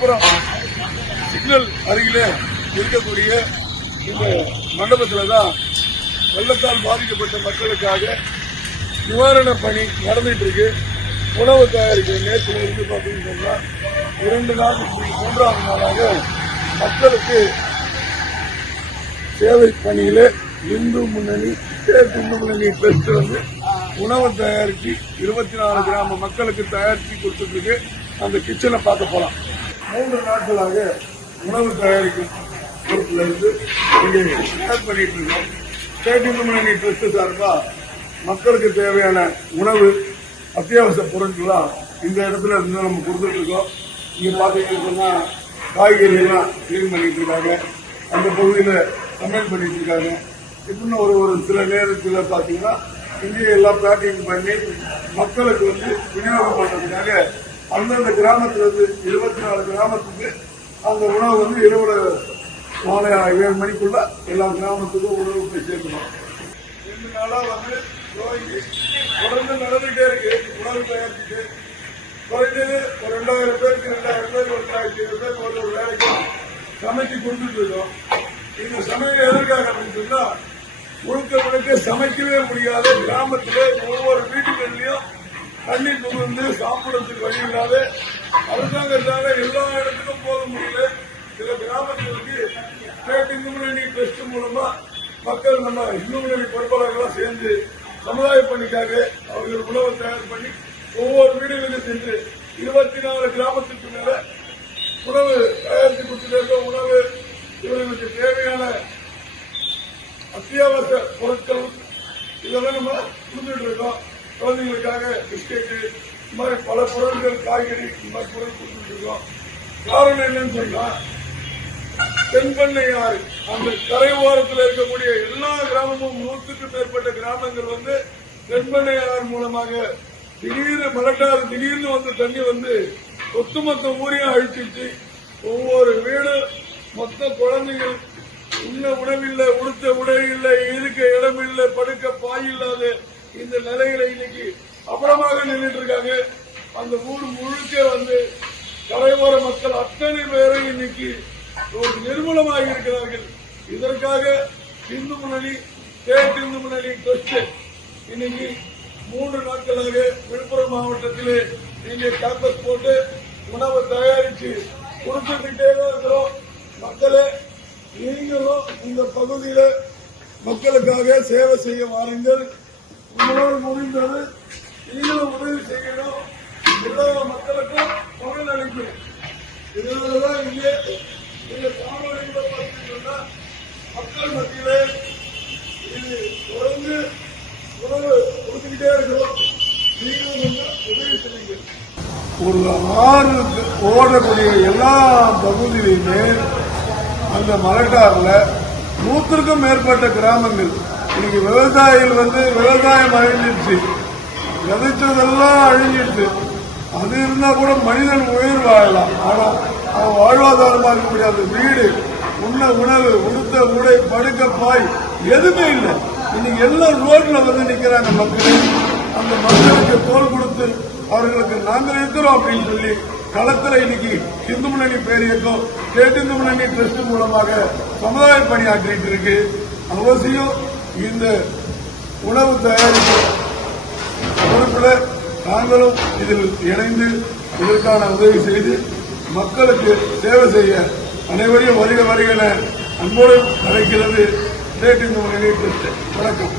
Villupuram signal அருகிலே இருக்கக்கூடிய இந்த மண்டபத்தில் தான் வெள்ளத்தால் பாதிக்கப்பட்ட மக்களுக்காக நிவாரண பணி நடந்துட்டு இருக்கு உணவு தயாரிக்கிற நேற்று இருந்து பார்த்தீங்கன்னு சொன்னால் இரண்டு நாள் மூன்றாவது நாளாக மக்களுக்கு சேவை பணியில இந்து முன்னணி ஸ்டேட் இந்து முன்னணி பெற்று வந்து உணவு தயாரித்து இருபத்தி நாலு கிராம மக்களுக்கு தயாரித்து கொடுத்துட்டு அந்த கிச்சனை பார்க்க போலாம். மூன்று நாட்களாக உணவு தயாரிக்கும் பொறுப்புல இருந்து இங்கே தயார் பண்ணிட்டு இருக்கோம். ஸ்டேட் இந்துமணி ட்ரஸ்ட் சார்பா மக்களுக்கு தேவையான உணவு அத்தியாவசிய பொருட்கள்லாம் இந்த இடத்துல இருந்து நம்ம கொடுத்துட்டு இருக்கோம். இங்க பாத்தீங்கன்னு சொன்னா காய்கறி எல்லாம் கிளீன் பண்ணிட்டு இருக்காங்க. அந்த பகுதியில சமையல் பண்ணிட்டு இருக்காங்க. இன்னும் ஒரு ஒரு சில நேரத்தில் பார்த்தீங்கன்னா இங்கே எல்லாம் பேக்கிங் பண்ணி மக்களுக்கு வந்து விநியோகம் பண்ணுறதுக்காக அந்தந்த கிராமத்துல இருந்து இருபத்தி நாலு கிராமத்துக்கு அந்த உணவு வந்து இரவு மாலை ஏழு மணிக்குள்ள எல்லா கிராமத்துக்கும் உணவு போய் சேர்க்கணும். ரெண்டு நாளா வந்து நோய்க்கு தொடர்ந்து நடந்துகிட்டே இருக்கு. உணவு தயாரிச்சுட்டு குறைஞ்சது ஒரு ரெண்டாயிரம் பேருக்கு ரெண்டாயிரம் பேர் ஒரு ஆயிரத்தி ஐநூறு பேர் ஒரு ஒரு வேலைக்கு சமைச்சு கொடுத்துட்டு இருக்கோம் இந்த சமையல் எதற்காக அப்படின்னு சொன்னா முழுக்க முழுக்க சமைக்கவே முடியாத கிராமத்திலே ஒவ்வொரு தண்ணி புகுந்து சாப்பிடறதுக்கு வழி இல்லாத அரசாங்கத்தால எல்லா இடத்துக்கும் போக முடியல. சில கிராமங்களுக்கு ஸ்டேட் இம்யூனிட்டி டெஸ்ட் மூலமா மக்கள் நம்ம இம்யூனிட்டி பொறுப்பாளர்களாக சேர்ந்து சமுதாய பணிக்காக அவர்கள் உணவை தயார் பண்ணி ஒவ்வொரு வீடுகளுக்கும் சென்று இருபத்தி நாலு கிராமத்துக்கு மேல உணவு தயாரித்து கொடுத்துட்டு உணவு இவர்களுக்கு தேவையான அத்தியாவசிய பொருட்கள் இதெல்லாம் நம்ம கொடுத்துட்டு இருக்கோம். குழந்தைங்களுக்காக பிஸ்கெட்டு இந்த மாதிரி பல பொருட்கள் காய்கறி இந்த மாதிரி பொருள் கொடுத்துருக்கோம் காரணம் என்னன்னு சொன்னா தென்பண்ணை ஆறு அந்த கரை ஓரத்தில் இருக்கக்கூடிய எல்லா கிராமமும் நூற்றுக்கு மேற்பட்ட கிராமங்கள் வந்து தென்பண்ணை ஆறு மூலமாக திடீர்னு மலட்டாறு திடீர்னு வந்து தண்ணி வந்து ஒட்டுமொத்த ஊரையும் அழிச்சிச்சு. ஒவ்வொரு வீடு மொத்த குழந்தைகள் உண்ண உணவில்லை உடுத்த உடை இல்லை இருக்க இடம் இல்லை படுக்க பாய் இல்லாத இந்த நிலையில இன்னைக்கு அப்புறமாக நின்றுட்டு இருக்காங்க அந்த ஊர் முழுக்க வந்து கரையோர மக்கள் அத்தனை பேரும் இன்னைக்கு ஒரு நிர்மூலமாக இருக்கிறார்கள். இதற்காக இந்து முன்னணி ஸ்டேட் இந்து முன்னணி ட்ரஸ்ட் இன்னைக்கு மூன்று நாட்களாக விழுப்புரம் மாவட்டத்திலே நீங்க கேம்பஸ் போட்டு உணவை தயாரிச்சு கொடுத்துக்கிட்டே தான் இருக்கிறோம். மக்களே நீங்களும் இந்த பகுதியில மக்களுக்காக சேவை செய்ய வாருங்கள். உங்களால் முடிந்தது. நீங்களும் உதவி செய்யணும் எல்லா மக்களுக்கும் பலன் அளிக்கும் இதனாலதான் இங்கே இந்த காணொலிகளை பார்த்தீங்கன்னா மக்கள் மத்தியிலே இது தொடர்ந்து உணவு கொடுத்துக்கிட்டே இருக்கிறோம் நீங்களும் வந்து உதவி செய்யுங்க ஒரு ஆறு ஓடக்கூடிய எல்லா பகுதியிலையுமே அந்த மலட்டாரில் நூற்றுக்கும் மேற்பட்ட கிராமங்கள் இன்னைக்கு விவசாயிகள் வந்து விவசாயம் அழிஞ்சிருச்சு. விதைச்சதெல்லாம் அழிஞ்சிருச்சு. அது இருந்தா கூட மனிதன் உயிர் வாழலாம். ஆனா அவன் வாழ்வாதாரமா இருக்க முடியாது. வீடு உண்ண உணவு உடுத்த உடை படுக்க பாய் எதுவுமே இல்லை. இன்னைக்கு எல்லாம் ரோட்ல வந்து நிக்கிறாங்க மக்கள். அந்த மக்களுக்கு தோல் கொடுத்து அவர்களுக்கு நாங்கள் இருக்கிறோம் அப்படின்னு சொல்லி களத்துல இன்னைக்கு இந்து முன்னணி பேர் இயக்கம் ஸ்டேட் இந்து முன்னணி ட்ரஸ்ட் மூலமாக சமுதாய பணியாற்றிட்டு இருக்கு. அவசியம் இந்த உணவு தயாரிப்பு பொறுப்புல நாங்களும் இதில் இணைந்து இதற்கான உதவி செய்து மக்களுக்கு சேவை செய்ய அனைவரையும் வருக வருகிற அன்போடு அழைக்கிறது. ஸ்டேட் வணக்கம்.